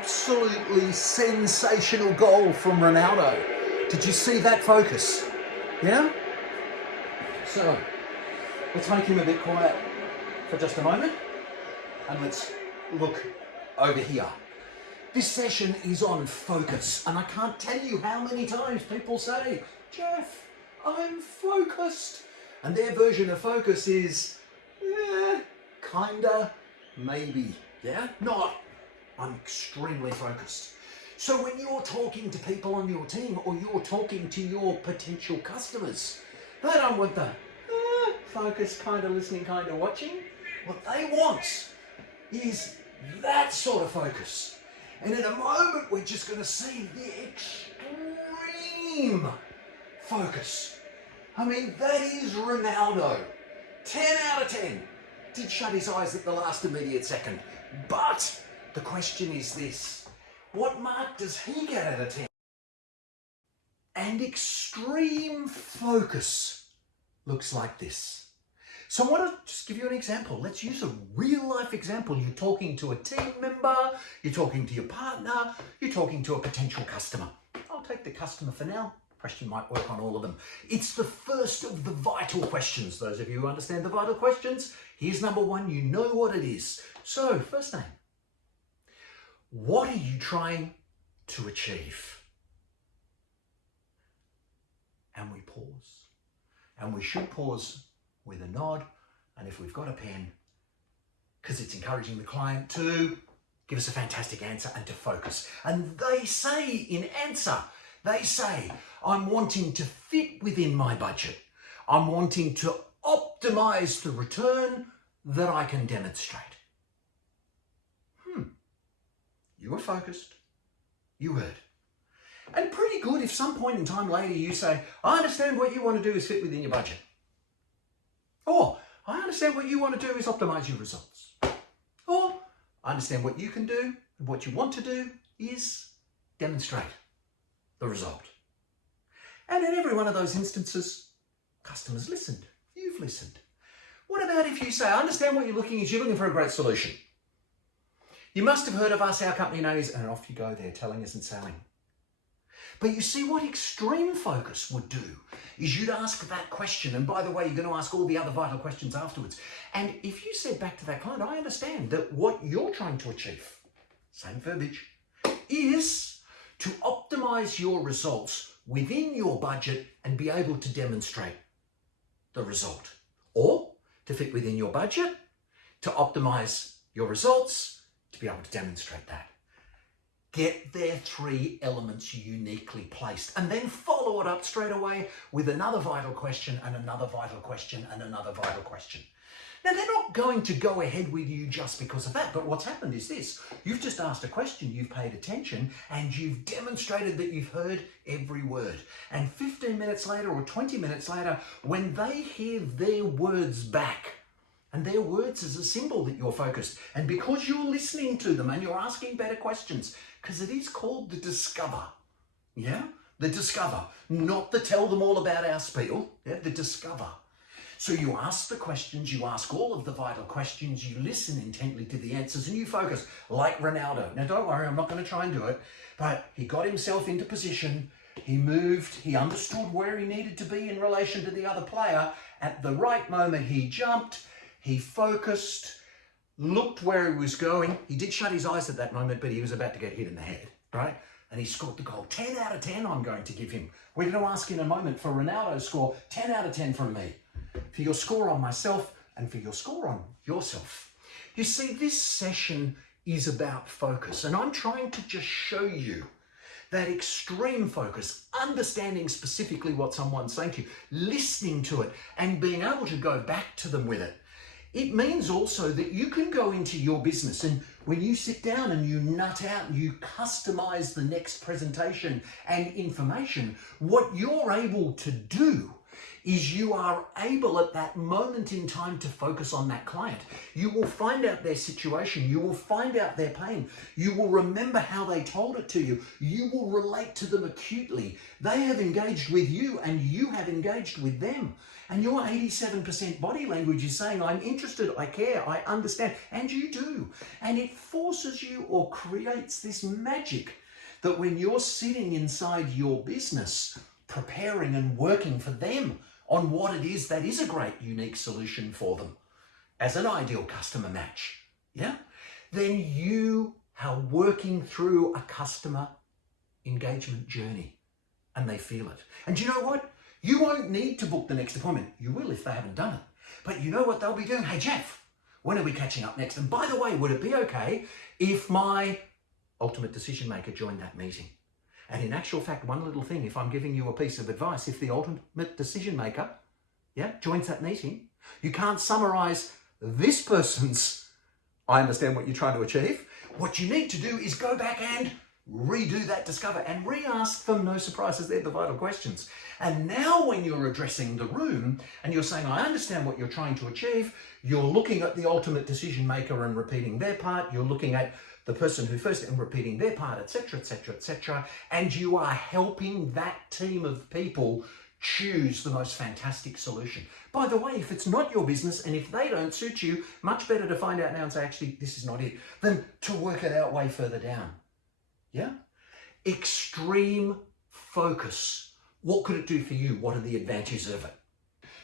absolutely sensational goal from Ronaldo. Did you see that focus? Yeah? So, let's make him a bit quiet for just a moment and let's look over here. This session is on focus, and I can't tell you how many times people say, Jeff, I'm focused. And their version of focus is, kinda, maybe, yeah? Not, I'm extremely focused. So when you're talking to people on your team or you're talking to your potential customers, they don't want the focus, kind of listening, kind of watching. What they want is that sort of focus. And in a moment, we're just going to see the extreme focus. I mean, that is Ronaldo. 10 out of 10. Did shut his eyes at the last immediate second. But the question is this. What mark does he get out of 10? And extreme focus looks like this. So I want to just give you an example. Let's use a real life example. You're talking to a team member, you're talking to your partner, you're talking to a potential customer. I'll take the customer for now. Question might work on all of them. It's the first of the vital questions. Those of you who understand the vital questions, here's number one. You know what it is. So, first name. What are you trying to achieve? And we pause. And we should pause with a nod, and if we've got a pen, because it's encouraging the client to give us a fantastic answer and to focus. And they say in answer, they say, I'm wanting to fit within my budget. I'm wanting to optimize the return that I can demonstrate. You were focused. You heard. And pretty good if some point in time later you say, I understand what you want to do is fit within your budget. Or, I understand what you want to do is optimize your results. Or, I understand what you can do and what you want to do is demonstrate the result. And in every one of those instances, customers listened. You've listened. What about if you say, I understand what you're looking for a great solution. You must have heard of us, our company name is, and off you go there, telling isn't selling. But you see what extreme focus would do is you'd ask that question. And by the way, you're going to ask all the other vital questions afterwards. And if you said back to that client, I understand that what you're trying to achieve, same verbiage, is to optimize your results within your budget and be able to demonstrate the result. Or to fit within your budget, to optimize your results, to be able to demonstrate that. Get their three elements uniquely placed and then follow it up straight away with another vital question and another vital question and another vital question. Now, they're not going to go ahead with you just because of that, but what's happened is this. You've just asked a question, you've paid attention, and you've demonstrated that you've heard every word. And 15 minutes later or 20 minutes later, when they hear their words back, and their words is a symbol that you're focused. And because you're listening to them and you're asking better questions, because it is called the discover. Yeah? The discover. Not the tell them all about our spiel. Yeah? The discover. So you ask the questions, you ask all of the vital questions, you listen intently to the answers, and you focus like Ronaldo. Now don't worry, I'm not going to try and do it, but he got himself into position, he moved, he understood where he needed to be in relation to the other player. At the right moment, he jumped, he focused, looked where he was going. He did shut his eyes at that moment, but he was about to get hit in the head, right? And he scored the goal. 10 out of 10 I'm going to give him. We're going to ask in a moment for Ronaldo's score, 10 out of 10 from me. For your score on myself and for your score on yourself. You see, this session is about focus, and I'm trying to just show you that extreme focus, understanding specifically what someone's saying to you, listening to it, and being able to go back to them with it. It means also that you can go into your business, and when you sit down and you nut out and you customize the next presentation and information, what you're able to do is you are able at that moment in time to focus on that client. You will find out their situation. You will find out their pain. You will remember how they told it to you. You will relate to them acutely. They have engaged with you and you have engaged with them. And your 87% body language is saying, I'm interested, I care, I understand, and you do. And it forces you or creates this magic that when you're sitting inside your business, preparing and working for them on what it is that is a great, unique solution for them as an ideal customer match, yeah? Then you are working through a customer engagement journey and they feel it. And you know what? You won't need to book the next appointment. You will if they haven't done it. But you know what they'll be doing? Hey, Jeff, when are we catching up next? And by the way, would it be okay if my ultimate decision maker joined that meeting? And in actual fact, one little thing, if I'm giving you a piece of advice, if the ultimate decision maker, yeah, joins that meeting, you can't summarize this person's, I understand what you're trying to achieve. What you need to do is go back and redo that discover and re-ask them, no surprises, they're the vital questions. And now when you're addressing the room and you're saying, I understand what you're trying to achieve, you're looking at the ultimate decision maker and repeating their part, you're looking at the person who first and repeating their part, etc., etc., etc., and you are helping that team of people choose the most fantastic solution. By the way, if it's not your business and if they don't suit you, much better to find out now and say, actually, this is not it, than to work it out way further down. Yeah? Extreme focus. What could it do for you? What are the advantages of it?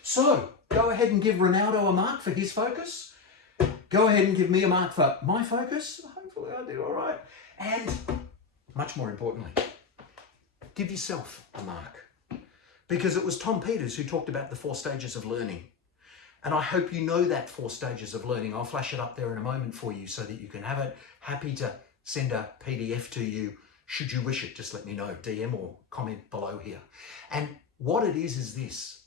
So, go ahead and give Ronaldo a mark for his focus. Go ahead and give me a mark for my focus. Hopefully I did all right. And much more importantly, give yourself a mark. Because it was Tom Peters who talked about the 4 stages of learning. And I hope you know that 4 stages of learning. I'll flash it up there in a moment for you so that you can have it. Happy to send a PDF to you. Should you wish it, just let me know. DM or comment below here. And what it is this.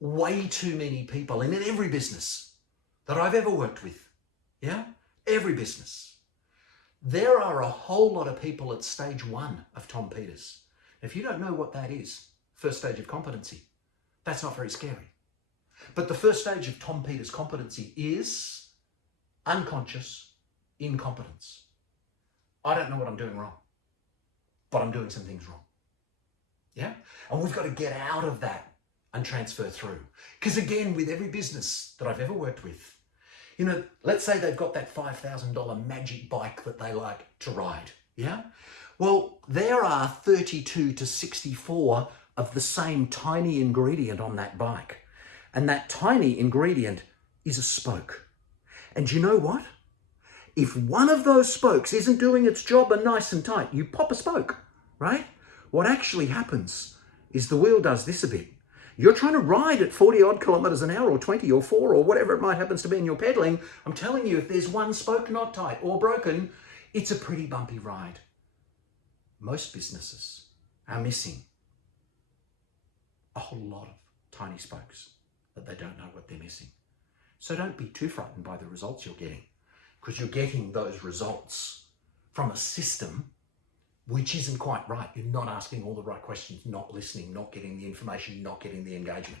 Way too many people, and in every business that I've ever worked with, yeah, every business, there are a whole lot of people at stage 1 of Tom Peters. If you don't know what that is, first stage of competency, that's not very scary. But the first stage of Tom Peters competency is unconscious incompetence. I don't know what I'm doing wrong, but I'm doing some things wrong. Yeah? And we've got to get out of that and transfer through. Because again, with every business that I've ever worked with, you know, let's say they've got that $5,000 magic bike that they like to ride. Yeah? Well, there are 32 to 64 of the same tiny ingredient on that bike. And that tiny ingredient is a spoke. And you know what? If one of those spokes isn't doing its job and nice and tight, you pop a spoke, right? What actually happens is the wheel does this a bit. You're trying to ride at 40 odd kilometers an hour or 20 or 4 or whatever it might happens to be in your pedaling. I'm telling you, if there's one spoke not tight or broken, it's a pretty bumpy ride. Most businesses are missing a whole lot of tiny spokes that they don't know what they're missing. So don't be too frightened by the results you're getting, because you're getting those results from a system which isn't quite right. You're not asking all the right questions, not listening, not getting the information, not getting the engagement.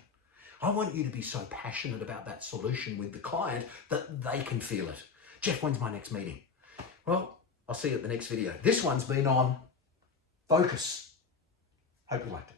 I want you to be so passionate about that solution with the client that they can feel it. Jeff, when's my next meeting? Well, I'll see you at the next video. This one's been on focus. Hope you liked it.